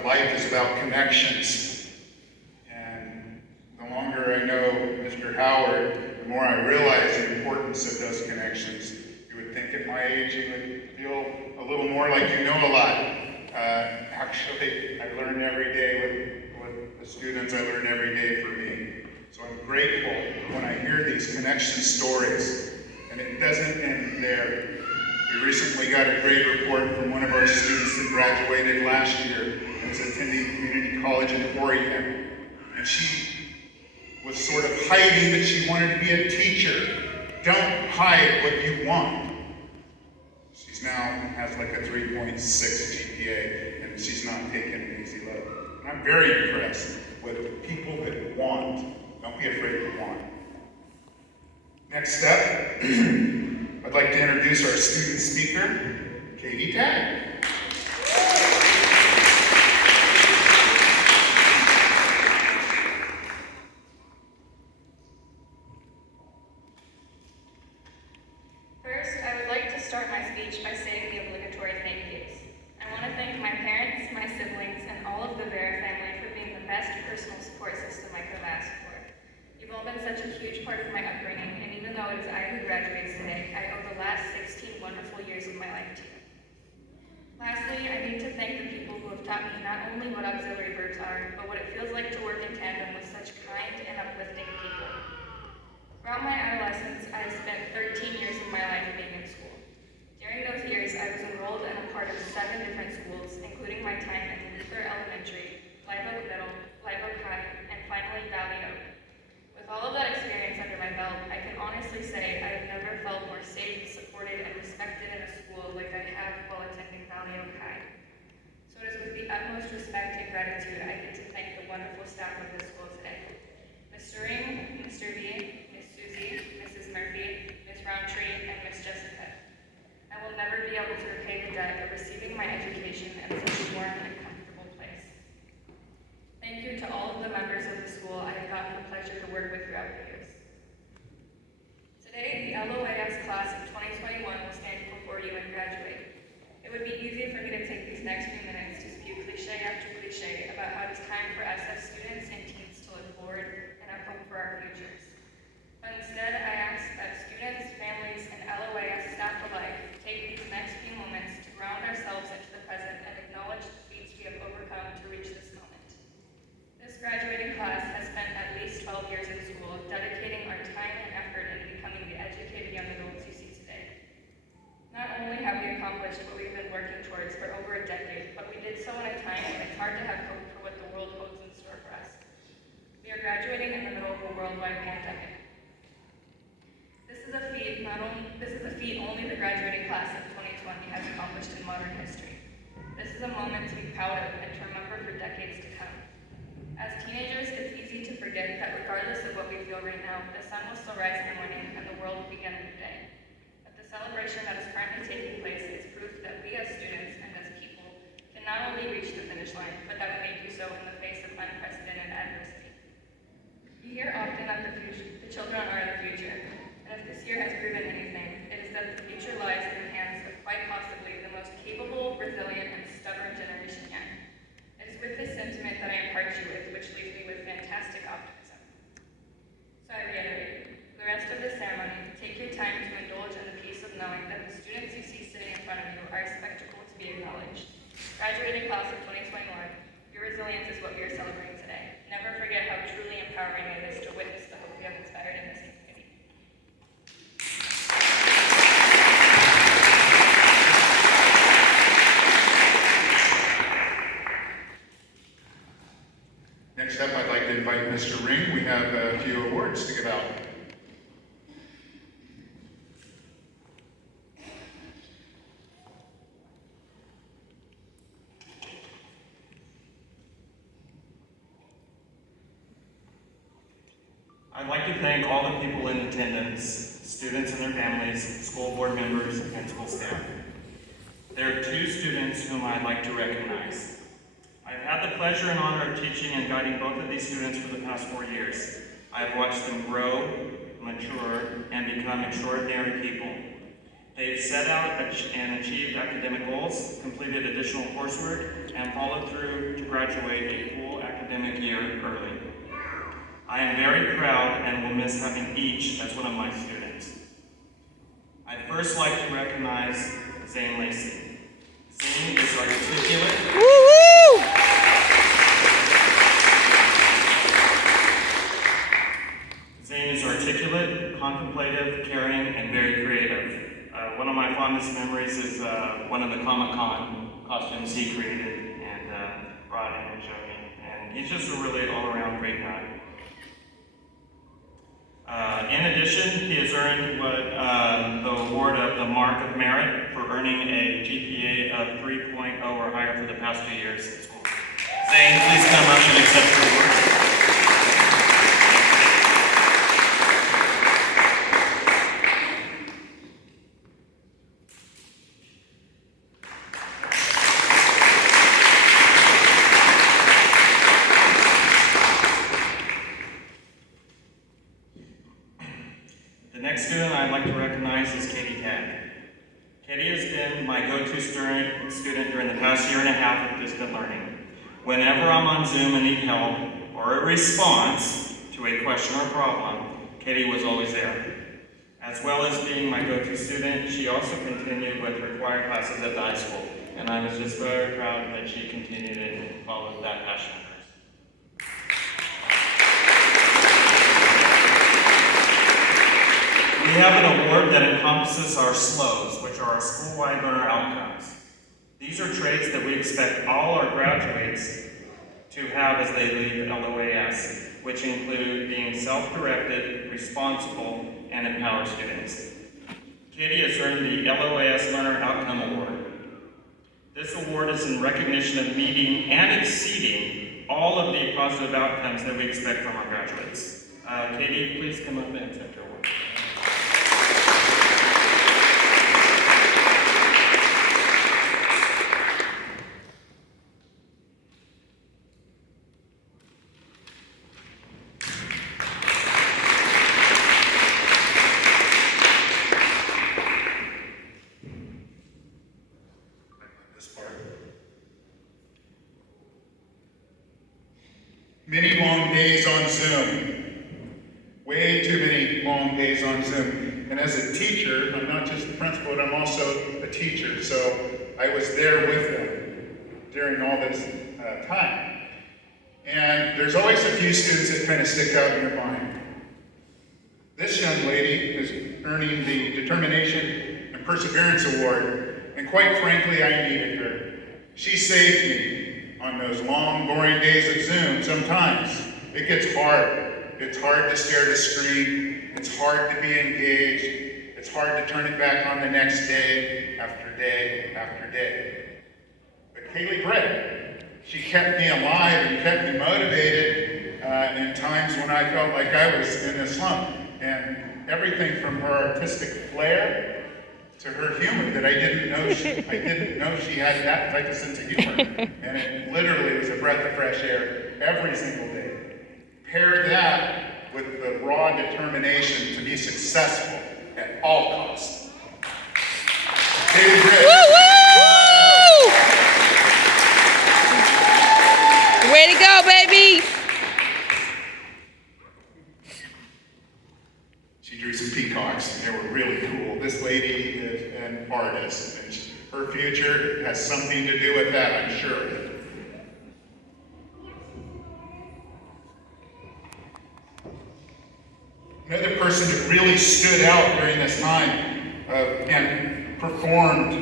that life is about connections. And the longer I know Mr. Howard, the more I realize the importance of those connections. You would think at my age you would feel a little more like you know a lot. Actually, I learn every day with the students. I learn every day for me. So I'm grateful when I hear these connection stories. And it doesn't end there. We recently got a grade report from one of our students that graduated last year and was attending community college in Oregon. And she was sort of hiding that she wanted to be a teacher. Don't hide what you want. She's now has like a 3.6 GPA, and she's not taking an easy load. And I'm very impressed with people that want. Don't be afraid to want. Next up, I'd like to introduce our student speaker, Kaylie. First, I would like to start my speech by saying the obligatory thank yous. I want to thank my parents, my siblings, and all of the Vera family for being the best personal support system I could have asked for. You've all been such a huge part of my upbringing, and even though it is I who graduates today, I owe the last 16 wonderful years of my life to you. Lastly, I need to thank the people who have taught me not only what auxiliary verbs are, but what it feels like to work in tandem with such kind and uplifting people. Throughout my adolescence, I have spent 13 years of my life being in school. During those years, I was enrolled in a part of 7 different schools, including my time at Luther Elementary, Live Oak Middle, Live Oak High, and finally Valley Oak. With all of that experience under my belt, I can honestly say I have never felt more safe, supported, and respected in a school like I have while attending Valley Oak High. So it is with the utmost respect and gratitude I get to thank the wonderful staff of this school today. Mr. Ring, Mr. B, Miss Susie, Mrs. Murphy, Miss Roundtree, and Miss Jessica. I will never be able to repay the debt of receiving my education in such a warm and comfortable place. Thank you to all of the members of the school I have gotten the pleasure to work with throughout the years. Today, the LOAS class of 2021 will stand before you and graduate. It would be easy for me to take these next few minutes to spew cliche after cliche about how it is time for us as students and teens to look forward and have hope for our futures. But instead, I ask that students, families, and LOAS staff alike take these next few moments to ground ourselves into the present and acknowledge the feats we have overcome to reach this moment. This graduating class has spent at least 12 years in school, dedicating our time and effort into becoming the educated young adults you see today. Not only have we accomplished what we've been working towards for over a decade, but we did so in a time when it's hard to have hope for what the world holds in store for us. We are graduating in the middle of a worldwide pandemic. This is a feat only the graduating class of 2020 has accomplished in modern history. This is a moment to be proud of and to remember for decades to come. As teenagers, it's easy to forget that regardless of what we feel right now, the sun will still rise in the morning and the world will begin a new day. But the celebration that is currently taking place is proof that we as students and as people can not only reach the finish line, but that we may do so in the face of unprecedented adversity. You hear often that the children are the future. And if this year has proven anything, it is that the future lies in the hands of quite possibly the most capable, resilient, and stubborn generation yet. It is with this sentiment that I impart you with, which leaves me with fantastic optimism. So I reiterate, for the rest of this ceremony, take your time to indulge in the peace of knowing that the students you see sitting in front of you are a spectacle to be acknowledged. Graduating class of 2021, your resilience is what we are celebrating today. Never forget how truly empowering it is to witness the hope we have inspired in this community. Next up, I'd like to invite Mr. Ring. We have a few awards to give out. I'd like to thank all the people in attendance, students and their families, school board members, and school staff. There are 2 students whom I'd like to recognize. I've had the pleasure and honor of teaching and guiding both of these students for the past 4 years. I have watched them grow, mature, and become extraordinary people. They've set out and achieved academic goals, completed additional coursework, and followed through to graduate a full academic year early. I am very proud and will miss having each as one of my students. I'd first like to recognize Zane Lacey. Zane is articulate. Woo-hoo! Zane is articulate, contemplative, caring, and very creative. One of my fondest memories is one of the Comic-Con costumes he created and brought in and showed me. And he's just a really all-around great guy. In addition, he has earned the award of the Mark of Merit for earning a GPA of 3.0 or higher for the past 2 years at school. Zane, please come up and accept your award. The next student I'd like to recognize is Kaylie. Kaylie has been my go-to student during the past year and a half of distant learning. Whenever I'm on Zoom and need help or a response to a question or problem, Kaylie was always there. As well as being my go-to student, she also continued with required classes at the high school, and I was just very proud that she continued and followed that passion of hers. We have an award that encompasses our SLOs, which are our school-wide learner outcomes. These are traits that we expect all our graduates to have as they leave LOAS, which include being self-directed, responsible, and empowered students. Kaylie has earned the LOAS Learner Outcome Award. This award is in recognition of meeting and exceeding all of the positive outcomes that we expect from our graduates. Kaylie, please come up and accept your award. Many long days on Zoom. Way too many long days on Zoom. And as a teacher, I'm not just the principal, but I'm also a teacher. So I was there with them during all this time. And there's always a few students that kind of stick out in your mind. This young lady is earning the Determination and Perseverance Award. And quite frankly, I needed her. She saved me on those long, boring days of Zoom. Sometimes it gets hard. It's hard to stare at a screen. It's hard to be engaged. It's hard to turn it back on the next day after day after day. But Kaylie Brett, she kept me alive and kept me motivated in times when I felt like I was in a slump. And everything from her artistic flair to her humor that I didn't know she had that type of sense of humor. And it literally was a breath of fresh air every single day. Pair that with the raw determination to be successful at all costs. Kaylie Brett. Woo-woo! Way to go, baby! She drew some peacocks, and they were really cool. This lady is an artist, and her future has something to do with that, I'm sure. Another person that really stood out during this time and performed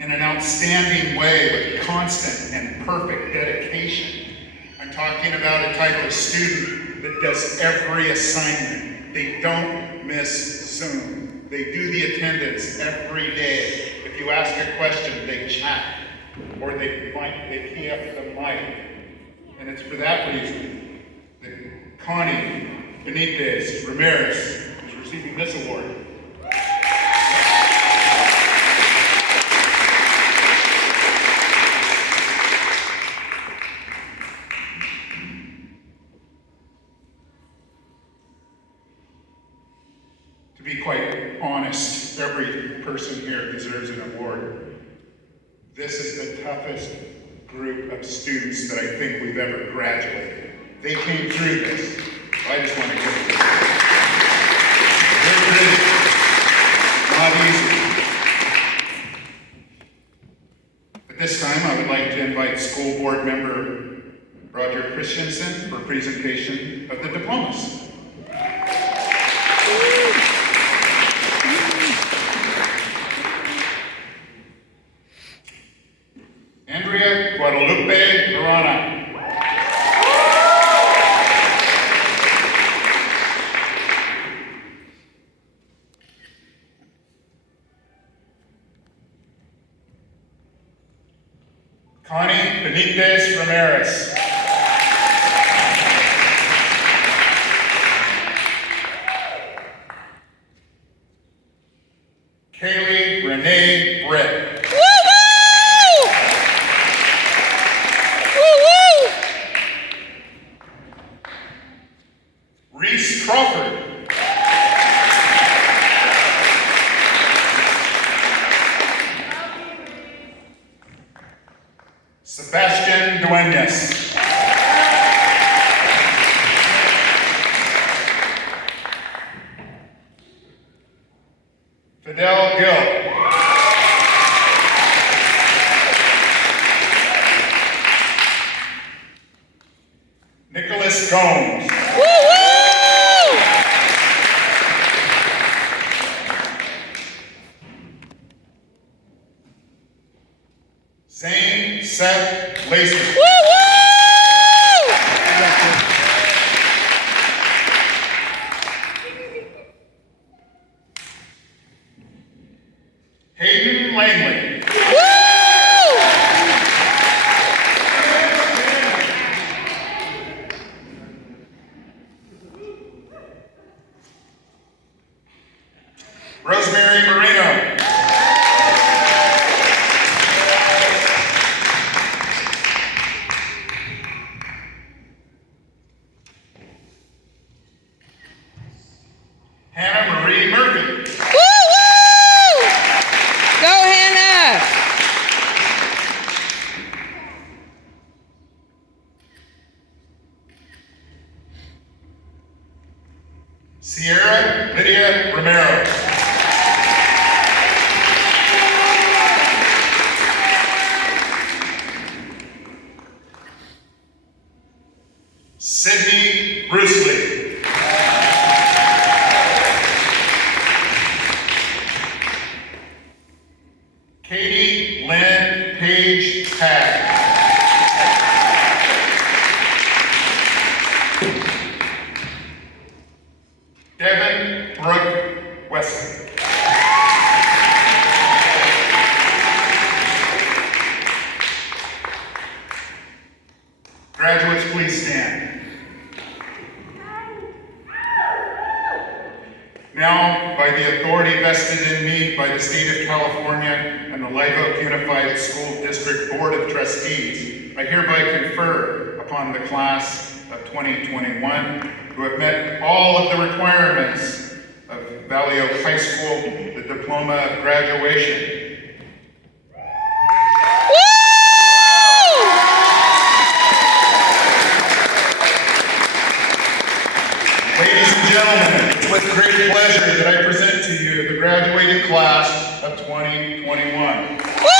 in an outstanding way with constant and perfect dedication. I'm talking about a type of student that does every assignment. They don't miss Zoom. They do the attendance every day. If you ask a question, they chat, or they key up the mic. And it's for that reason that Connie Benitez Ramirez is receiving this award. To be quite honest, every person year deserves an award. This is the toughest group of students that I think we've ever graduated. They came through this. I just want to give it to them. They're gritty. Not easy. At this time, I would like to invite school board member Roger Christensen for presentation of the diplomas. Andrea Guadalupe Verona. Connie Benitez Ramirez. Kaylie Renee Britt. Woo-woo! Woo-woo! Reese Crawford. Sebastian Duenas. Fidel Gill. Nicholas Gomes. Woo-woo! Zane Seth Lacey. Woo-woo! Hayden Langley. Woo! Rosemary Marino. Hannah Marie Murphy. Woo-woo! Go, Hannah! Sierra Lydia Romero. Sydney Brucely. Katie Lynn Page Tag. Devin Brooke Wesley. Graduates, please stand. Now, by the authority vested in me by the State of California and the Live Oak Unified School District Board of Trustees, I hereby confer upon the class of 2021 who have met all of the requirements of Valley Oak High School the diploma of graduation. Ladies and gentlemen, it's with great pleasure that I present to you the graduating class of 2021. Woo!